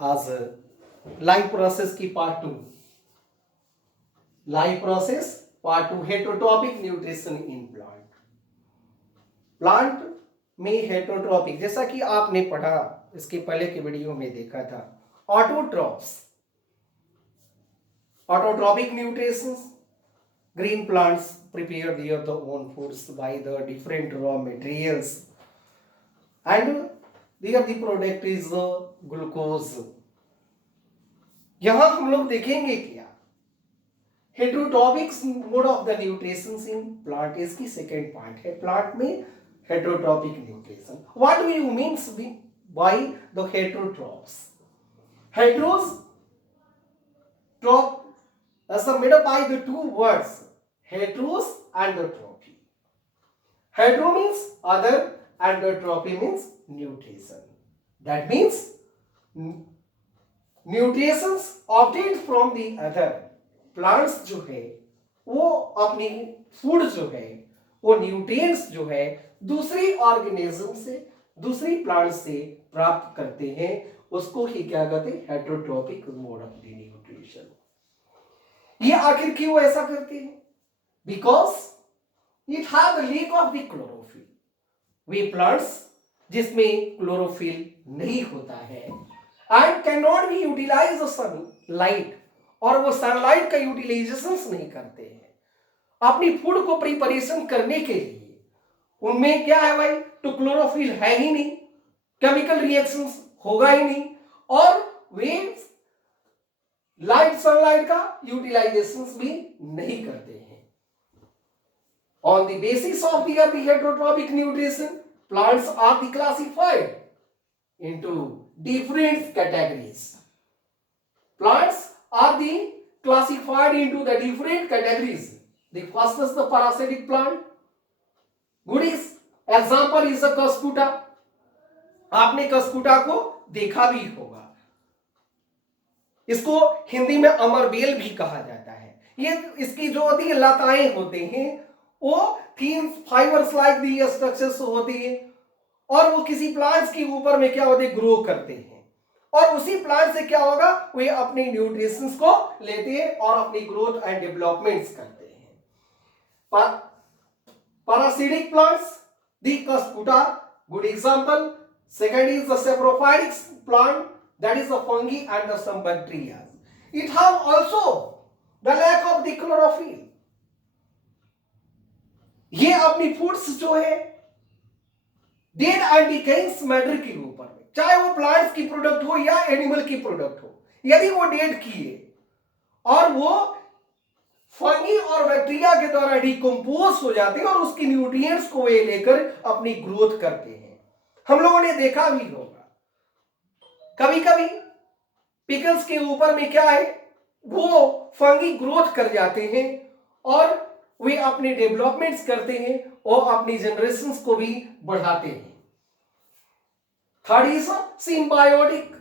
आज life process की part 2, life process part 2, heterotrophic nutrition in plant. Plant में heterotrophic, जैसा कि आपने पढ़ा इसके पहले के वीडियो में देखा था, autotrophs, autotrophic nutritions, green plants prepare their own foods by the different raw materials and their the product is glucose। यहां हम लोग देखेंगे क्या heterotrophic mode of the nutrition in plant, इसकी सेकेंड पार्ट है प्लांट में heterotrophic nutrition. What do you means by the heterotrophs? Heterotroph as made up by the two words heteros and the trophy. Hetero means other and the trophy means nutrition. That means nutritions obtained from the other plants जो है वो अपनी food जो है वो nutrients जो है दूसरी ऑर्गेनिज्म से, दूसरी प्लांट से प्राप्त करते हैं, उसको ही क्या कहते हैं? Heterotrophic mode of the nutrition. ये आखिर क्यों ऐसा करते हैं? Because it have the lack of the chlorophyll. वे प्लांट्स जिसमें क्लोरोफिल नहीं होता है and can not be utilise the sunlight, और वो सनलाइट का यूटिलाइजेशन नहीं करते हैं अपनी फूड को प्रिपरेशन करने के लिए। उनमें क्या है भाई? तो क्लोरोफिल है ही नहीं, केमिकल रिएक्शंस होगा ही नहीं, और वे लाइट सनलाइट का यूटिलाइजेशन भी नहीं करते हैं। On the basis of the heterotrophic nutrition plants are the classified into different categories. Plants are the classified into the different categories. The first is the parasitic plant. Good example is the cuscuta. आपने cuscuta को देखा भी होगा, इसको हिंदी में अमरबेल भी कहा जाता है। ये इसकी जो होती है लताएं होते हैं वो थीन फाइबर्स लाइक दी स्ट्रक्चर्स होती है, और वो किसी प्लांट्स के ऊपर में क्या होते हैं? ग्रो करते हैं, और उसी प्लांट से क्या होगा? वे अपने न्यूट्रिशंस को लेते हैं और अपनी ग्रोथ एंड डेवलपमेंट्स करते हैं। Parasitic plants, the cuscuta, good example. Second is the saprophytic plant, that is the fungi and the some bacteria. It have also the lack of the chlorophyll. ये अपनी foods जो है dead and decaying matter के ऊपर में, चाहे वो plants की प्रोडक्ट हो या एनिमल की प्रोडक्ट हो, यदि वो डेड किए और वो फंगी और बैक्टीरिया के द्वारा डिकम्पोज हो जाते हैं और उसकी न्यूट्रिएंट्स को वे लेकर अपनी ग्रोथ करते हैं। हम लोगों ने देखा भी होगा कभी कभी पिकल्स के ऊपर में क्या है? वो फंगी ग्रोथ कर जाते हैं और वे अपने डेवलपमेंट्स करते हैं और अपनी जनरेशंस को भी बढ़ाते हैं। Third is symbiotic.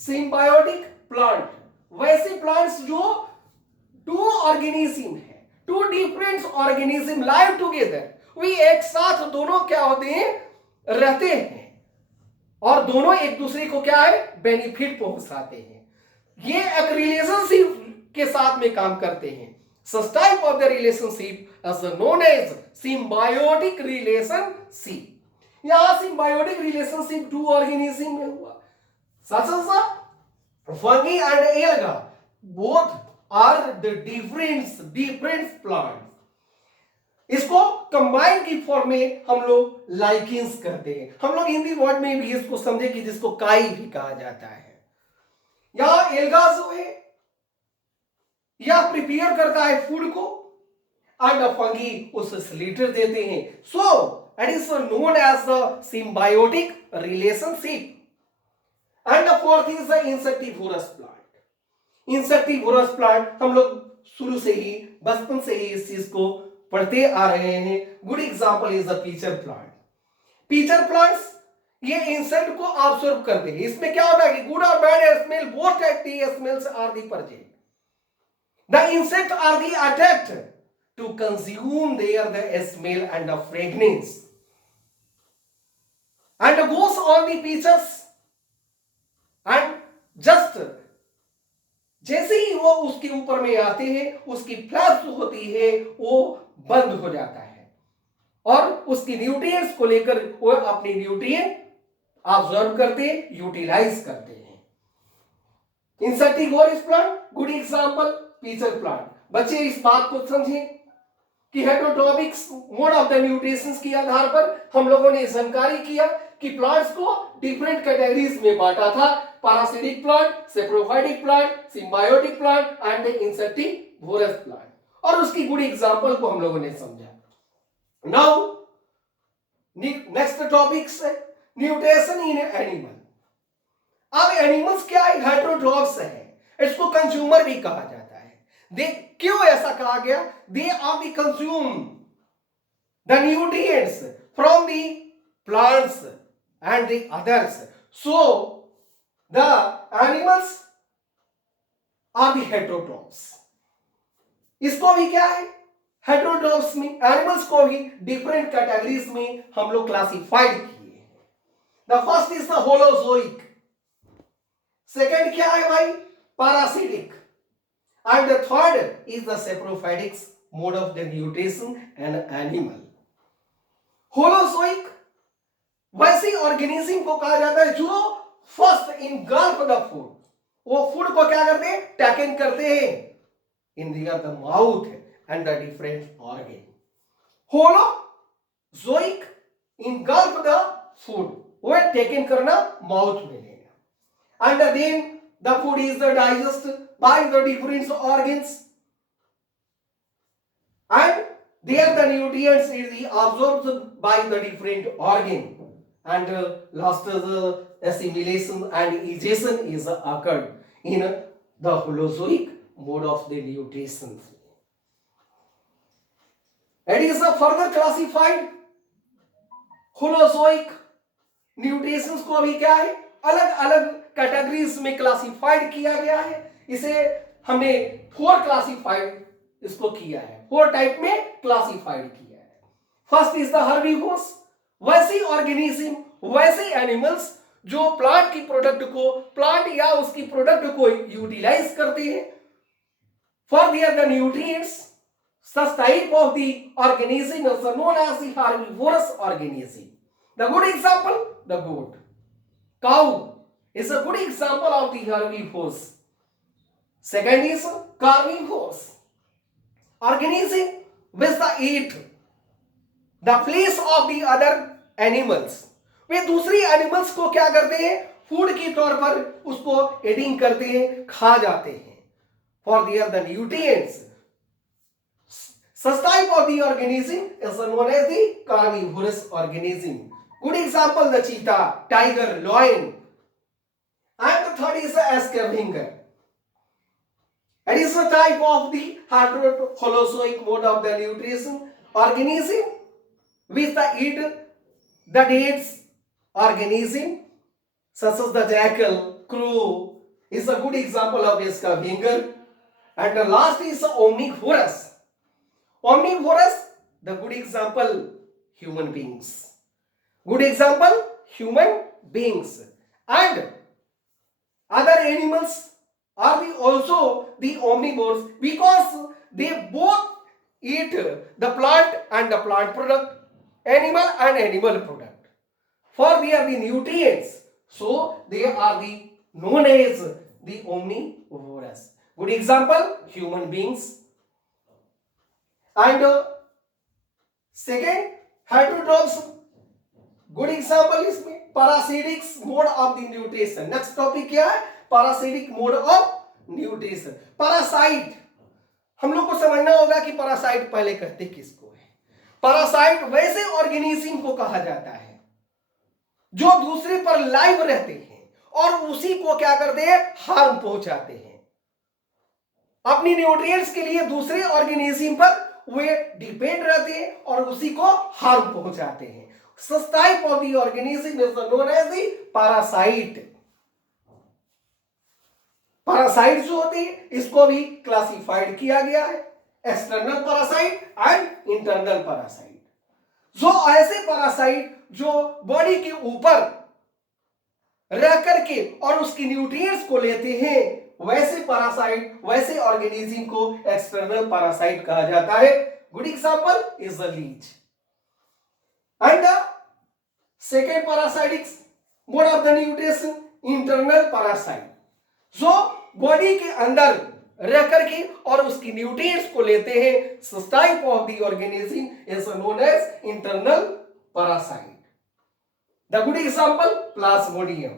Symbiotic plant, वैसे प्लांट्स जो टू ऑर्गेनिज्म है, two different organism live together, वे एक साथ दोनों क्या होते हैं? रहते हैं, और दोनों एक दूसरे को क्या है? बेनिफिट पहुंचाते हैं। ये एक रिलेशनशिप के साथ में काम करते हैं। Such type of the relationship is known as symbiotic relationship. यहां सिम्बायोटिक रिलेशनशिप टू ऑर्गेनिज्म में हुआ, such as fungi and alga both are the different plant. इसको कंबाइन की फॉर्म में हम लोग लाइकेंस करते हैं। हम लोग हिंदी वर्ड में भी इसको समझे कि जिसको काई भी कहा जाता है। यहां एल्गा जो है यह प्रिपेयर करता है फूड को एंड फंगी उसे स्लीटर देते हैं। So it is known as the symbiotic relationship. And the fourth is the insectivorous plant. Insectivorous plant हम लोग शुरू से ही, बचपन से ही इस चीज को पढ़ते आ रहे हैं। Good example is the pitcher plant. Pitcher plants ये इंसेक्ट को ऑब्जर्व करते हैं। इसमें क्या होता है कि गुड और bad smell, both type the smells are the present. The insect are the attract to consume their the smell and the fragrance and goes on the peaches and just जैसे ही वो उसके ऊपर में आते हैं, उसकी फ्लैप्स होती है वो बंद हो जाता है और उसकी न्यूट्रिएंट्स को लेकर वो अपनी न्यूट्रिएंट ऑब्जर्व करते, यूटिलाइज करते हैं। Insectivorous plant, good example pitcher plant. बच्चे इस बात को समझें कि हेटेरोट्रॉपिक्स मोड ऑफ द न्यूट्रिशंस के आधार पर हम लोगों ने जानकारी किया कि प्लांट्स को डिफरेंट कैटेगरीज में बांटा था, parasitic plant, saprophytic plant, symbiotic plant and insectivorous plant, और उसकी गुड एग्जांपल को हम लोगों ने समझा। नाउ नेक्स्ट टॉपिक्स है न्यूट्रिशन इन एनिमल। अब एनिमल्स क्या है, हेटेरोट्रॉप्स है, इसको कंज्यूमर भी कहा जाता है। दे क्यों ऐसा कहा गया, they are the consume the nutrients from the plants and the others, so the animals are the heterotrophs। इसको भी क्या है, हेटेरोट्रॉप्स में एनिमल्स को भी डिफरेंट कैटेगरीज में हम लोग क्लासिफाइड किए हैं। The first is the holozoic, second क्या है भाई, parasitic, and the third is the saprophytics mode of the nutrition and animal. Holozoic वैसे ऑर्गेनिज्म को कहा जाता है जो फर्स्ट इनगल्फ द फूड, वो फूड को क्या करते हैं, टेकन करते हैं in the mouth and the different organ. Holozoic engulf the food, वो टेकन करना माउथ में लेना, and then the food is the digest by the different organs and there the nutrients is absorbed by the different organ, and last assimilation and digestion is occurred in the holozoic mode of the nutrition. It is further classified, holozoic nutritions को भी क्या है, अलग अलग categories में classified किया गया है। इसे हमने 4 क्लासिफाइड इसको किया है, 4 टाइप में क्लासिफाइड किया है। फर्स्ट इज द हर्बीवोर्स, वैसे ऑर्गेनिज्म, वैसे एनिमल्स जो प्लांट की प्रोडक्ट को, प्लांट या उसकी प्रोडक्ट को यूटिलाइज करते हैं for their the nutrients. Such type of the organism is known as the herbivorous organism. The good example, the goat, cow is a good example of the herbivores. Second is carnivores, organism which they eat the flesh of the other animals। वे दूसरी animals को क्या करते हैं, food के तौर पर उसको adding करते हैं, खा जाते हैं for their the nutrients. Such type of the organism is known as the carnivorous organism. Good example, the cheetah, tiger, lion, and the third is the scavenger. It is a type of the holozoic mode of the nutrition organism which they eat the dates organism such as the jackal, crow is a good example of a scavenger, and the last is omnivorous. Omnivorous, the good example, human beings. Good example, human beings, and other animals are also the omnivores because they both eat the plant and the plant product, animal and animal product, for they are the nutrients, so they are the known as the omnivorous. Good example, human beings, and second, heterotrophs. Good example इसमें parasitic mode of the nutrition. Next topic क्या है, parasitic mode of nutrition. Parasite, हम लोग को समझना होगा कि parasite पहले कहते किसको है। Parasite वैसे organism को कहा जाता है जो दूसरे पर लाइव रहते हैं और उसी को क्या करते हैं, हार्म पहुंचाते हैं। अपनी न्यूट्रिएंट्स के लिए दूसरे ऑर्गेनिज्म पर वे डिपेंड रहते हैं और उसी को हार्म पहुंचाते हैं। Such type of the organism is known as the parasite. Parasite जो होते हैं इसको भी क्लासिफाइड किया गया है, external parasite and internal parasite. जो ऐसे पैरासाइट जो बॉडी के ऊपर रह करके और उसकी न्यूट्रिएंट्स को लेते हैं, वैसे पैरासाइट, वैसे ऑर्गेनिज्म को एक्सटर्नल पैरासाइट कहा जाता है। Good example is the leech. And the second parasitic mode of the nutrition, internal parasite, जो बॉडी के अंदर रह करके और उसकी न्यूट्रिएंट्स को लेते हैं। Such type of the organism is known as internal parasite. The good example plasmodium.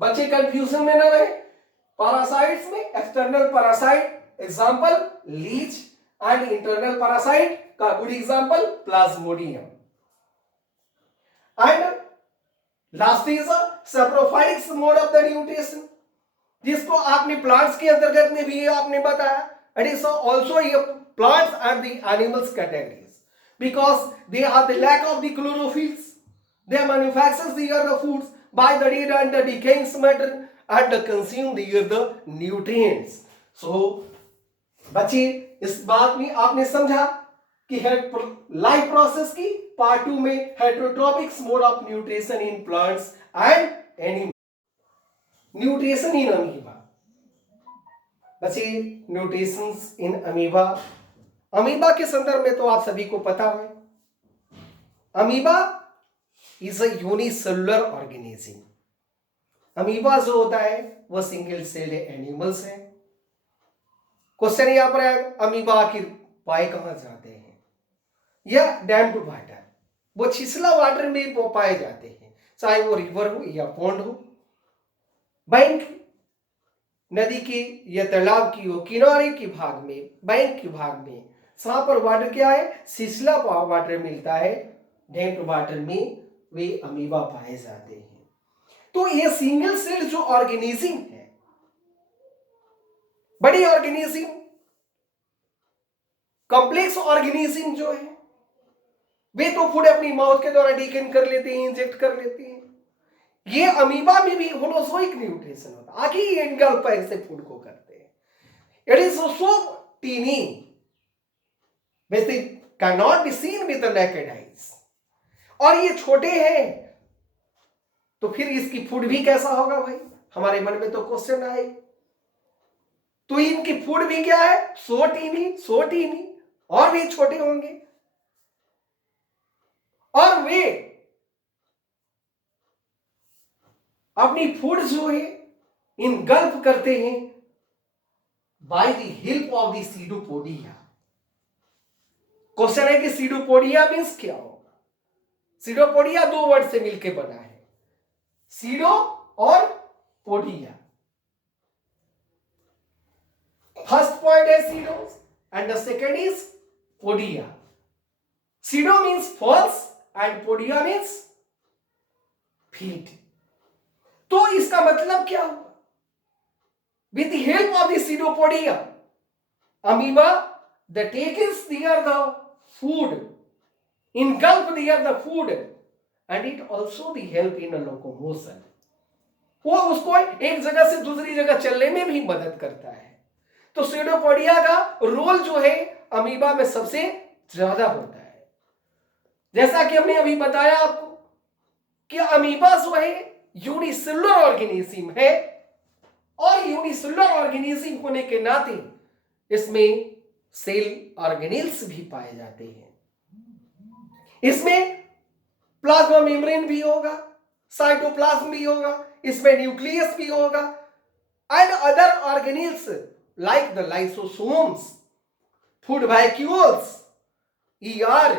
बच्चे कंफ्यूजन में ना रहे, पैरासाइट्स में external parasite example leech and internal parasite का good example plasmodium. And last is saprophytic mode of the nutrition, जिसको आपने plants के अंतर्गत में भी आपने बताया। इट इज आल्सो ये plants and the animals categories because they have the lack of the chlorophylls, they manufacture the foods by the dead and the decaying matter and consume the nutrients. So बच्चे इस बात में आपने समझा कि life process की part 2 में heterotrophic mode of nutrition in plants and animals, nutrition in amoeba. बच्चे न्यूट्रिशन इन अमीबा, अमीबा के संदर्भ में तो आप सभी को पता है, amoeba is a unicellular organism. Amoeba जो होता है वह सिंगल सेल एनिमल्स है। क्वेश्चन यहां पर है, अमीबा आखिर पाए कहां जाते हैं? या डैम टू वाटर, वो छिछला वाटर में वो पाए जाते हैं, चाहे वो रिवर हो या पॉन्ड हो, बैंक नदी की या तालाब की हो, किनारे के भाग में, बैंक के भाग में, जहां पर वाटर क्या है, छिछला वाटर मिलता है, डैम टू वाटर में वे अमीबा पाए जाते हैं। तो ये सिंगल सेल जो ऑर्गेनिज्म है, बड़ी ऑर्गेनिज्म, कॉम्प्लेक्स ऑर्गेनिज्म जो है, वे तो फूड अपनी माउथ के द्वारा डिकेन कर लेते हैं, इंजेक्ट कर लेते हैं। ये अमीबा में भी होलोजोइक न्यूट्रिशन होता है, आखिर ये इनगल्फ ऐसे फूड को करते हैं। It is so tiny, they cannot be seen with the naked eyes, और ये छोटे हैं, तो फिर इसकी फूड भी कैसा होगा भाई? हमारे मन में तो क्वेश्चन आए। तो इनकी फूड भी क्या है? सो टीनी और भी छोटे होंगे, और वे अपनी फूड जो है इनगल्फ करते हैं by the help of the pseudopodia. Question है कि सीडोपोडिया मींस क्या होगा? सीडोपोडिया दो वर्ड से मिलकर बना है, सीडो और पोडिया। फर्स्ट पॉइंट है pseudo and the second is podia. Pseudo means false and podia means feet. तो इसका मतलब क्या हुआ? With the help of the pseudopodia, amoeba that takes near the food, engulf near the food, and it also the help in a locomotion. वो उसको एक जगह से दूसरी जगह चलने में भी मदद करता है। तो सीडोपोडिया का रोल जो है अमीबा में सबसे ज्यादा होता है। जैसा कि हमने अभी बताया आपको कि अमीबा जो है यूनिसेलुलर ऑर्गेनिज्म है, और यूनिसेलुलर ऑर्गेनिज्म होने के नाते इसमें सेल ऑर्गेनेल्स भी पाए जाते हैं। इसमें प्लाज्मा मेम्ब्रेन भी होगा, साइटोप्लाज्म भी होगा, इसमें न्यूक्लियस भी होगा, and other organelles like the lysosomes, food vacuoles, ER,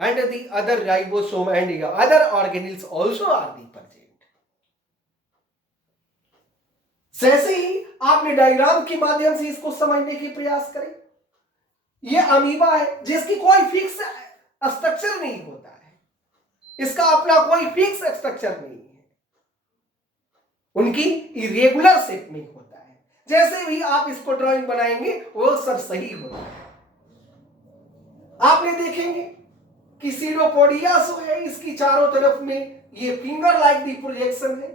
and the other ribosome and other organelles also are the present. जैसे ही आपने डायग्राम के माध्यम से इसको समझने के प्रयास करें, ये अमीबा है जिसकी कोई फिक्स स्ट्रक्चर नहीं होता है, इसका अपना कोई फिक्स स्ट्रक्चर नहीं है, उनकी इरेगुलर शेप में होता है। जैसे भी आप इसको ड्राइंग बनाएंगे वो सब सही होता है। आपने देखेंगे कि सीडोपोडिया जो है इसकी चारों तरफ में ये फिंगर लाइक दी प्रोजेक्शन है,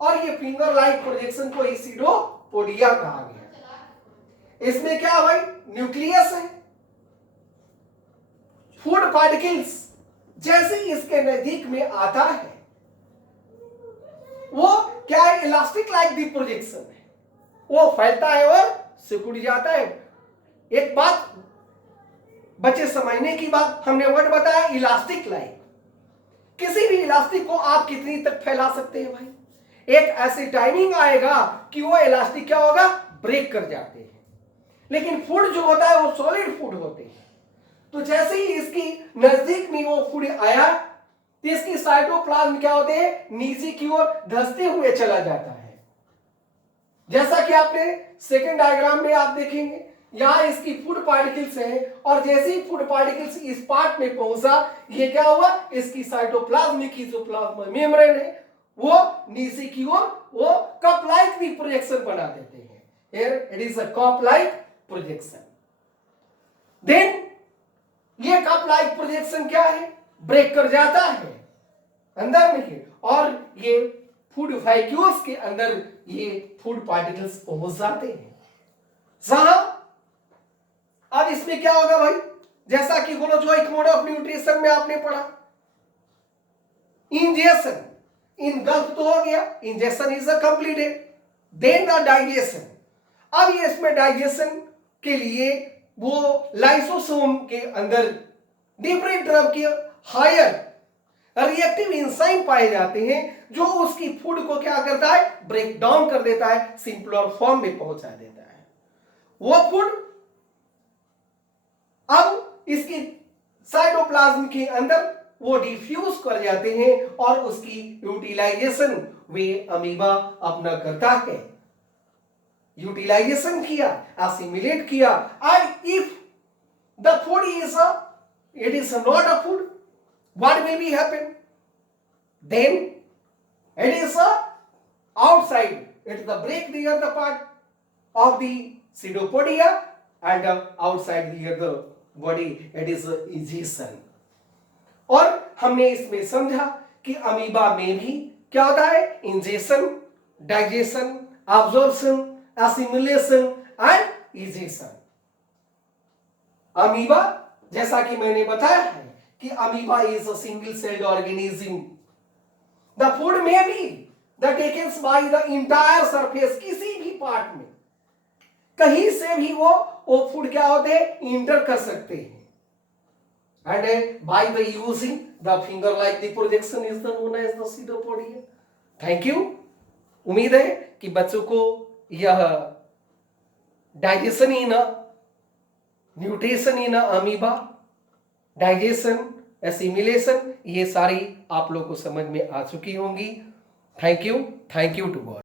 और ये फिंगर लाइक प्रोजेक्शन को सीडोपोडिया कहा गया। इसमें क्या भाई? न्यूक्लियस है। फूड पार्टिकल्स जैसे इसके नजदीक में आता है वो क्या है, इलास्टिक लाइक दी प्रोजेक्शन है, वो फैलता है और सिकुड़ जाता है। एक बात बच्चे समझने की बात, हमने वर्ड बताया इलास्टिक लाइक। किसी भी इलास्टिक को आप कितनी तक फैला सकते हैं भाई? एक ऐसी टाइमिंग आएगा कि वो इलास्टिक क्या होगा, ब्रेक कर जाते हैं। लेकिन फूड जो होता है वो सॉलिड फूड होते हैं। तो जैसे ही इसकी नजदीक में वो फूड आया तो इसकी साइटोप्लाज्म क्या होते हैं, नीचे की ओर धंसते हुए चला जाता है। जैसा कि आपने सेकंड डायग्राम में आप देखेंगे, यहां इसकी फूड पार्टिकल्स हैं और जैसे ही फूड पार्टिकल्स इस पार्ट में पहुंचा, ये क्या हुआ, इसकी साइटोप्लाज्म की जो प्लाज्मा मेम्ब्रेन है वो नीचे की ओर वो कप लाइक भी प्रोजेक्शन बना देते हैं। Here it is a cup like projection. Then ये कप लाइक प्रोजेक्शन क्या है, ब्रेक कर जाता है अंदर में और ये फूड वैक्यूल्स के अंदर ये फूड पार्टिकल्स पहुंच जाते हैं। जहां अब इसमें क्या होगा भाई, जैसा कि होलोजोइक मोड ऑफ न्यूट्रिशन में आपने पढ़ा, इंजेक्शन, इनगल्फ तो हो गया, injection is a completed, then the digestion. अब ये इसमें डाइजेशन के लिए वो लाइसोसोम के अंदर डिफरेंट तरह के हायर रिएक्टिव एंजाइम पाए जाते हैं जो उसकी फूड को क्या करता है, ब्रेक डाउन कर देता है, सिंपलर फॉर्म में पहुंचा देता है। वो फूड अब इसकी साइटोप्लाज्म के अंदर वो डिफ्यूज कर जाते हैं और उसकी यूटिलाइजेशन वे अमीबा अपना करता है। यूटिलाइजेशन किया, असिमिलेट किया, and if the food is it is not a food, what will be happen? Then it is outside, it is the break near the part of the pseudopodia and outside near the body, it is ingestion। और हमने इसमें समझा कि amoeba में भी क्या होता है, ingestion, digestion, absorption, assimilation and ingestion. Amoeba जैसा कि मैंने बताया है कि amoeba is a single celled organism. The food may be the takens by the entire surface, किसी भी पार्ट में कहीं से भी वो फूड क्या होते हैं, इंटर कर सकते हैं। And by the using the finger like the projection is the known as the pseudopodia. Thank you. उम्मीद है कि बच्चों को यह digestion in nutrition in amoeba, digestion, assimilation, ये सारी आप लोग को समझ में आ चुकी होंगी। Thank you to all.